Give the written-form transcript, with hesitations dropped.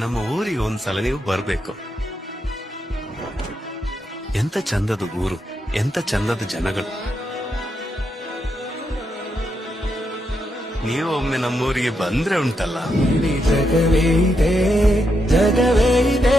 ನಮ್ಮ ಊರಿಗೆ ಒಂದ್ಸಲ ನೀವು ಬರ್ಬೇಕು. ಎಂತ ಚಂದದ ಊರು, ಎಂತ ಚಂದದ ಜನಗಳು. ನೀವು ಒಮ್ಮೆ ನಮ್ಮೂರಿಗೆ ಬಂದ್ರೆ ಉಂಟಲ್ಲ, ಜಗವೇ ಇದೆ, ಜಗವೇ ಇದೆ.